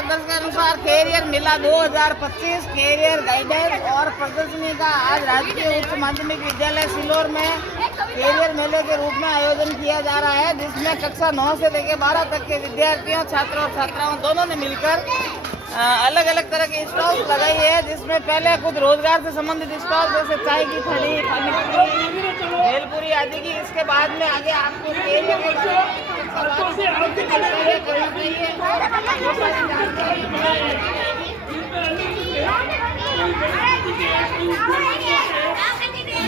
मार्गदर्शन के अनुसार कैरियर मेला 2025 कैरियर गाइडेंस और प्रदर्शनी का आज राजकीय उच्च माध्यमिक विद्यालय सिलोर में कैरियर मेले के रूप में आयोजन किया जा रहा है, जिसमें कक्षा 9 से लेकर 12 तक के विद्यार्थियों, छात्रों और छात्राओं दोनों ने मिलकर अलग अलग तरह के स्टॉल्स लगाई है, जिसमें पहले कुछ रोजगार से संबंधित स्टॉल जैसे चाय की थड़ी, भेलपुरी आदि की। इसके बाद में आगे आपको कैरियर के बारे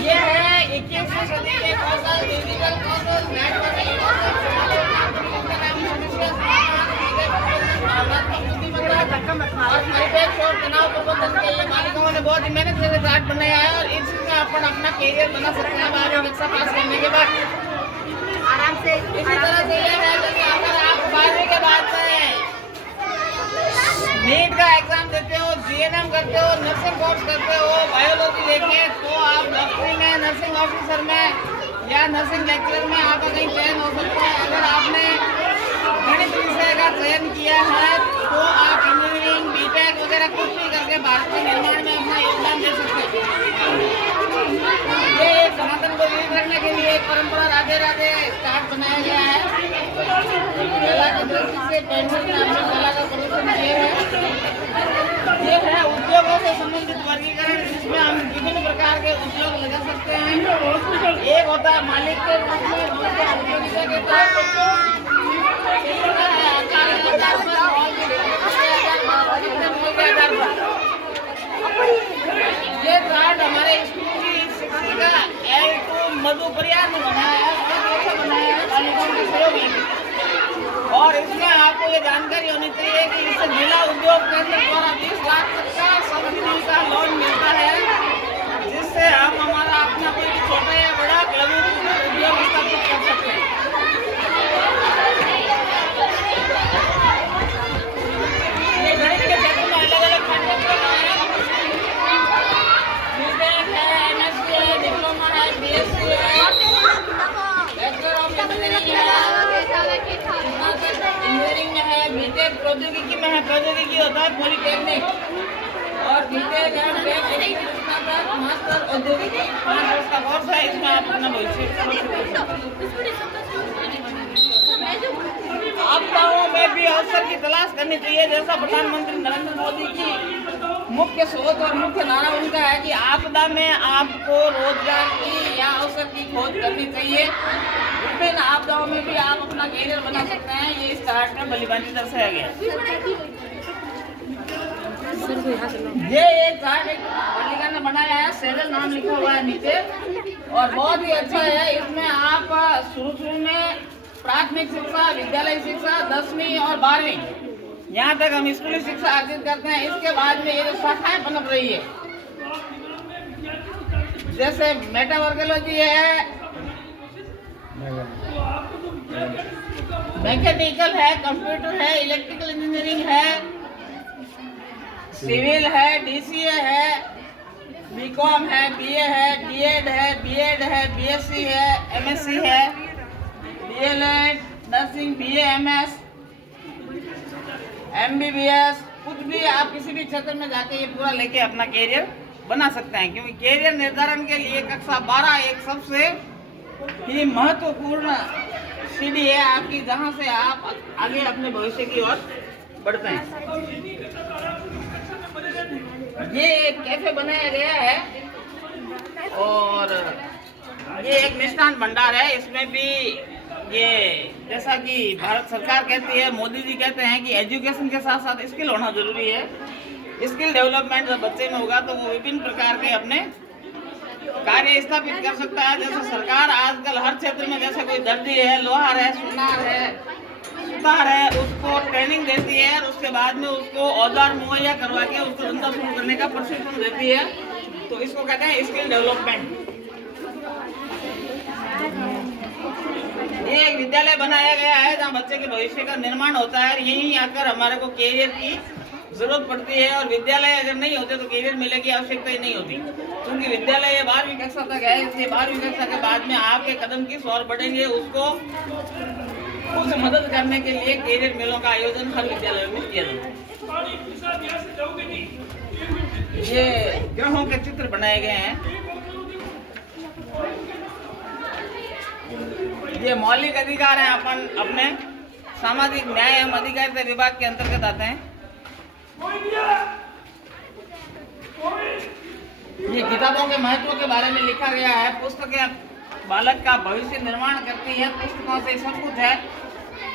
ये है 21वीं सदी के कौशल, डिजिटल कौशल, मालिकों ने बहुत ही मेहनत से चार्ट बनाया है और इसमें अपन अपना कैरियर बना सकते हैं आगे कक्षा पास करने के बाद आराम से। इसी तरह से ये है जैसे अगर आप 12वीं के बाद में नीट का एग्जाम देते हो, जीएनएम करते हो, नर्सिंग कोर्स करते हो, बायोलॉजी लेके, तो आप डॉक्टरी में, नर्सिंग ऑफिसर में या नर्सिंग लेक्चरर में आपका कहीं चयन हो सकता है। अगर आपने गणित विषय का चयन किया है तो आप इंजीनियरिंग, बीटेक वगैरह कुछ भी करके भारत के निर्माण में अपना योगदान दे सकते हैं। ये सनातन को जीवित रखने के लिए एक परंपरा राधे राधे स्टार्ट बनाया गया है। कला की दृष्टि से पेंशन ने अपनी कला का प्रदर्शन किया है। ये है उद्योगों से संबंधित वर्गीकरण, जिसमें हम विभिन्न प्रकार के उद्योग लगा सकते हैं। एक होता है मालिक के रूप में, दूसरा उपयोगिता के तौर पर, ये चार्ट हमारे स्कूल की शिक्षिका L2 मधु परियार ने बनाया है बालिकाओं के सहयोग में। और इसमें आपको ये जानकारी होनी चाहिए कि इससे जिला उद्योग केंद्र द्वारा 20 लाख तक का सब्सिडी का लोन मिलता है, जिससे हम हमारा अपना कोई भी छोटा या बड़ा लघु उद्योग स्थापित कर सकते हैं। ये गणित के क्षेत्र में अलग अलग पाठ्यक्रम है, बीटेक है, एमएससी है, डिप्लोमा है, बीएससी है, बैचलर ऑफ इंजीनियरिंग में है, बीटेक प्रौद्योगिकी में है। प्रौद्योगिकी होता है पॉलिटेक्निक, और बीटेक है मास्टर औद्योगिकी 5 वर्ष का कोर्स है। इसमें आप अपना भविष्य आपदाओं में भी अवसर की तलाश करनी चाहिए। जैसा प्रधानमंत्री नरेंद्र मोदी की मुख्य सोच और मुख्य नारा उनका है कि आपदा में आपको रोजगार की या अवसर की खोज करनी चाहिए। विभिन्न आपदाओं में भी आप अपना कैरियर बना सकते हैं। ये स्टार्ट में भलीभांति दर्शाया गया। ये एक चार्ट एक बालिका ने बनाया है, सेजल नाम लिखा हुआ है नीचे, और बहुत ही अच्छा है। इसमें आप शुरू में प्राथमिक शिक्षा, विद्यालय शिक्षा, 10वीं और 12वीं यहाँ तक हम स्कूली शिक्षा अर्जित करते हैं। इसके बाद में ये जो शाखाएं पनप रही है, जैसे मेटावर्कोलॉजी है, मैकेनिकल है, कंप्यूटर है, इलेक्ट्रिकल इंजीनियरिंग है, सिविल है, डीसीए है, बीकॉम है, बीए है, डीएड है, बीएड है, बीएससी है, एमएससी है, डीएलएड, नर्सिंग, बीएएमएस, एमबीबीएस, कुछ भी आप किसी भी क्षेत्र में जाके ये पूरा लेके अपना कैरियर बना सकते हैं। क्योंकि कैरियर निर्धारण के लिए कक्षा 12 एक सबसे ही महत्वपूर्ण सीढ़ी है आपकी, जहां से आप आगे अपने भविष्य की ओर बढ़ते हैं। ये एक कैफे बनाया गया है और ये एक मिष्ठान भंडार है। इसमें भी ये जैसा कि भारत सरकार कहती है, मोदी जी कहते हैं कि एजुकेशन के साथ साथ स्किल होना जरूरी है। स्किल डेवलपमेंट जब बच्चे में होगा तो वो विभिन्न प्रकार के अपने कार्य स्थापित कर सकता है। जैसे सरकार आजकल हर क्षेत्र में, जैसे कोई दर्जी है, लोहार है, सुनार है, सुतार है, उसको ट्रेनिंग देती है और उसके बाद में उसको औजार मुहैया करवा के उसको धंधा शुरू करने का प्रशिक्षण देती है। तो इसको कहते हैं स्किल डेवलपमेंट। ये एक विद्यालय बनाया गया है जहाँ बच्चे के भविष्य का निर्माण होता है। यहीं आकर हमारे को कैरियर की जरूरत पड़ती है, और विद्यालय अगर नहीं होते तो कैरियर मिलने की आवश्यकता ही नहीं होती। क्योंकि विद्यालय 12वीं कक्षा तक है, इसलिए 12वीं कक्षा के बाद में आपके कदम किस ओर बढ़ेंगे उसको उस मदद करने के लिए कैरियर मेलों का आयोजन हर विद्यालय में किया जाता है। ये ग्रहों के चित्र बनाए गए हैं। ये मौलिक अधिकार हैं अपन अपने सामाजिक न्याय एवं अधिकारिता विभाग के अंतर्गत आते हैं। ये किताबों के महत्व के बारे में लिखा गया है। पुस्तकें बालक का भविष्य निर्माण करती है। पुस्तकों से सब कुछ है।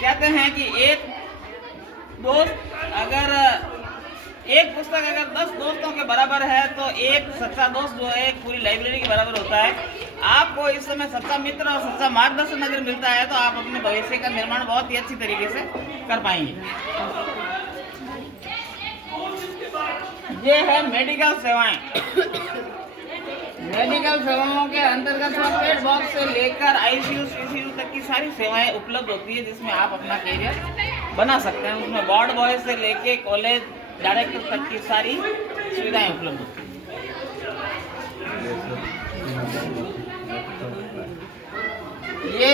कहते हैं कि एक पुस्तक अगर 10 दोस्तों के बराबर है तो एक सच्चा दोस्त जो है एक पूरी लाइब्रेरी के बराबर होता है। आपको इस समय सच्चा मित्र और सच्चा मार्गदर्शन अगर मिलता है तो आप अपने भविष्य का निर्माण बहुत ही अच्छी तरीके से कर पाएंगे। ये है मेडिकल सेवाएं। मेडिकल सेवाओं के अंतर्गत पेड बॉक्स से लेकर आईसीयू सीसीयू तक की सारी सेवाएं उपलब्ध होती है, जिसमें आप अपना करियर बना सकते हैं। उसमें वार्ड बॉय से लेके कॉलेज डायरेक्टर तक की सारी सुविधाएं उपलब्ध होती हैं। ये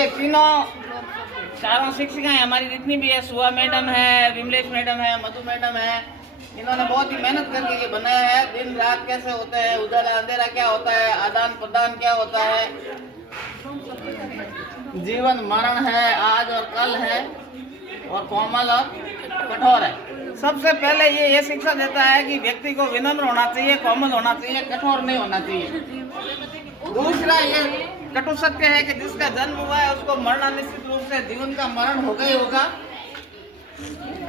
चारों शिक्षिकाएं हमारी जितनी भी है, सुहा मैडम है, विमलेश मैडम है, मधु मैडम है, इन्होंने बहुत ही मेहनत करके ये बनाया है। दिन रात कैसे होते हैं, उजाला अंधेरा क्या होता है, आदान प्रदान क्या होता है, जीवन मरण है, आज और कल है, और कोमल और कठोर है। सबसे पहले ये शिक्षा देता है कि व्यक्ति को विनम्र होना चाहिए, कोमल होना चाहिए, कठोर नहीं होना चाहिए। दूसरा ये कटु सत्य है कि जिसका जन्म हुआ है उसको मरना निश्चित रूप से जीवन का मरण होगा ही होगा।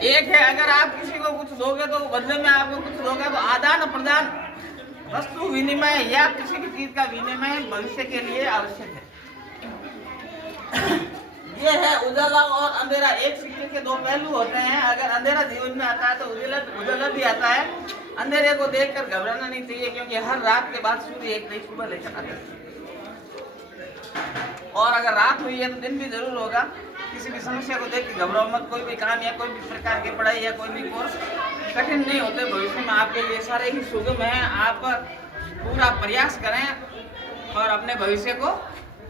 एक है अगर आप किसी को कुछ दोगे तो बदले में आपको कुछ दोगे, तो आदान प्रदान वस्तु विनिमय या किसी भी चीज का विनिमय भविष्य के लिए आवश्यक है। ये है उजाला और अंधेरा। एक सिक्के के दो पहलू होते हैं। अगर अंधेरा जीवन में आता है तो उजाला भी आता है। अंधेरे को देखकर घबराना नहीं चाहिए, क्योंकि हर रात के बाद सूर्य एक नई सुबह लेकर आता है। और अगर रात हुई है तो दिन भी जरूर होगा। किसी भी समस्या को देख के घबराओ मत। कोई भी काम या कोई भी प्रकार की पढ़ाई या कोई भी कोर्स कठिन नहीं होते। भविष्य में आपके लिए सारे ही सुगम है। आप पूरा प्रयास करें और अपने भविष्य को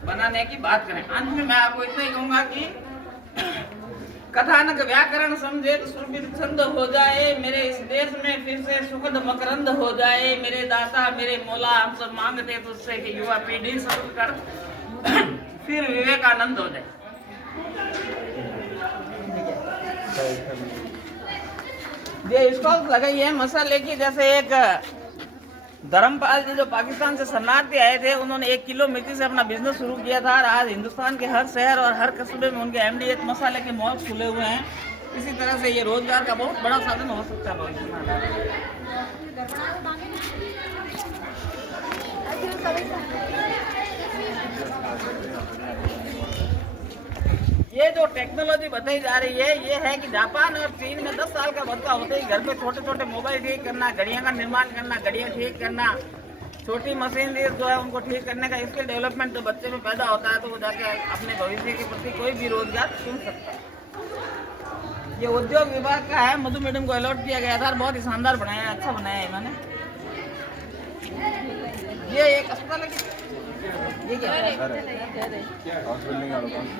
बनाने की बात करें। अंत में मैं आपको इतना ही कहूँगा कि कथानक व्याकरण समझे तो सुरभित छंद हो जाए। मेरे इस देश में फिर से सुखद मकरंद हो जाए। मेरे दाता मेरे मौला हम सब मांगते तुझसे कि युवा पीढ़ी सब कर फिर विवेकानंद हो जाए। ये स्टॉल लगाई है मसाले की। जैसे एक धर्मपाल जी जो पाकिस्तान से शरणार्थी आए थे, उन्होंने 1 किलो मिर्ची से अपना बिजनेस शुरू किया था। और आज हिंदुस्तान के हर शहर और हर कस्बे में उनके MDH मसाले के मॉल खुले हुए हैं। इसी तरह से ये रोजगार का बहुत बड़ा साधन हो सकता है भविष्य में। ये जो टेक्नोलॉजी बताई जा रही है, ये है कि जापान और चीन में 10 साल का बच्चा होते ही घर पे छोटे छोटे मोबाइल ठीक करना, घड़ियां का निर्माण करना, घड़ियां ठीक करना, छोटी मशीनरी जो है उनको ठीक करने का स्किल डेवलपमेंट जो बच्चे में पैदा होता है, तो वो जाके अपने भविष्य के प्रति कोई भी रोजगार चुन सकता है। ये उद्योग विभाग का है। मधु मैडम को अलॉट किया गया था। बहुत ही शानदार बनाया है, अच्छा बनाया है इन्होंने। ये एक अस्पताल है। ये क्या है?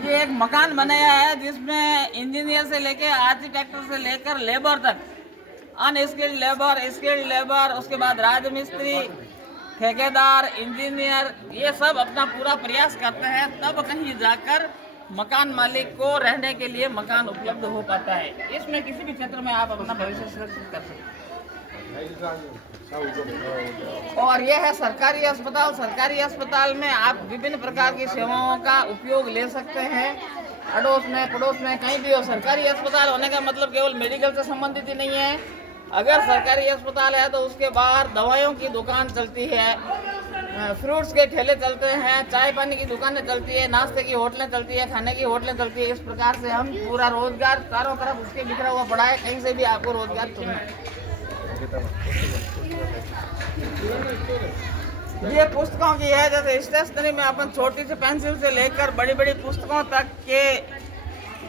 ये एक मकान बनाया है जिसमें इंजीनियर से लेके आर्किटेक्टर से लेकर लेबर तक, अनस्किल्ड लेबर, स्किल्ड लेबर, उसके बाद राजमिस्त्री, ठेकेदार, इंजीनियर, ये सब अपना पूरा प्रयास करते हैं, तब कहीं जाकर मकान मालिक को रहने के लिए मकान उपलब्ध हो पाता है। इसमें किसी भी क्षेत्र में आप अपना भविष्य सुरक्षित कर सकते हैं। और यह है सरकारी अस्पताल। सरकारी अस्पताल में आप विभिन्न प्रकार की सेवाओं का उपयोग ले सकते हैं। अड़ोस में पड़ोस में कहीं भी हो। सरकारी अस्पताल होने का मतलब केवल मेडिकल से संबंधित ही नहीं है। अगर सरकारी अस्पताल है तो उसके बाहर दवाइयों की दुकान चलती है, फ्रूट्स के ठेले चलते हैं, चाय पानी की दुकानें चलती है, नाश्ते की होटलें चलती है, खाने की होटलें चलती है। इस प्रकार से हम पूरा रोजगार चारों तरफ उसके बिखरा हुआ पड़ा है। कहीं से भी आपको रोजगार चुनना। ये पुस्तकों की है। जैसे स्टेशनरी में अपन छोटी सी पेंसिल से लेकर बड़ी बड़ी पुस्तकों तक के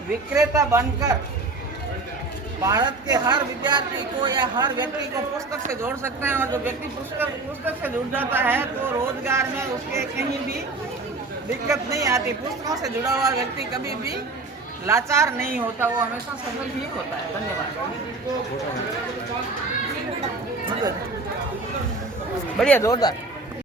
विक्रेता बनकर भारत के हर विद्यार्थी को या हर व्यक्ति को पुस्तक से जोड़ सकते हैं। और जो व्यक्ति पुस्तक से जुड़ जाता है तो रोजगार में उसके कहीं भी दिक्कत नहीं आती। पुस्तकों से जुड़ा हुआ व्यक्ति कभी भी लाचार नहीं होता, वो हमेशा सफल ही होता है। धन्यवाद। बढ़िया जोरदार।